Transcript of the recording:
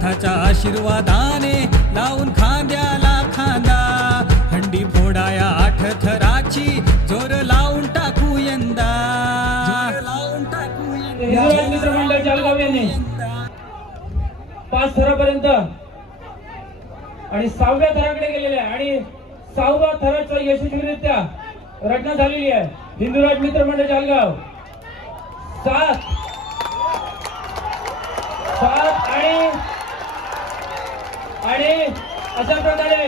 समर्थाच्या आशीर्वादाने लावून खांद्याला खांदा हंडी फोडाया 8 थराची जोर लावून टाकू यंदा हिंदू मित्र मंडळ जालगाव यांनी 5 थरापर्यंत आणि 6व्या थराकडे गेलेले आहे आणि 6व्या थराचं यशस्वीरित्या रचना झालेली आहे. हिंदूराज मित्र मंडळ जालगाव 7 आणि अशा प्रकारे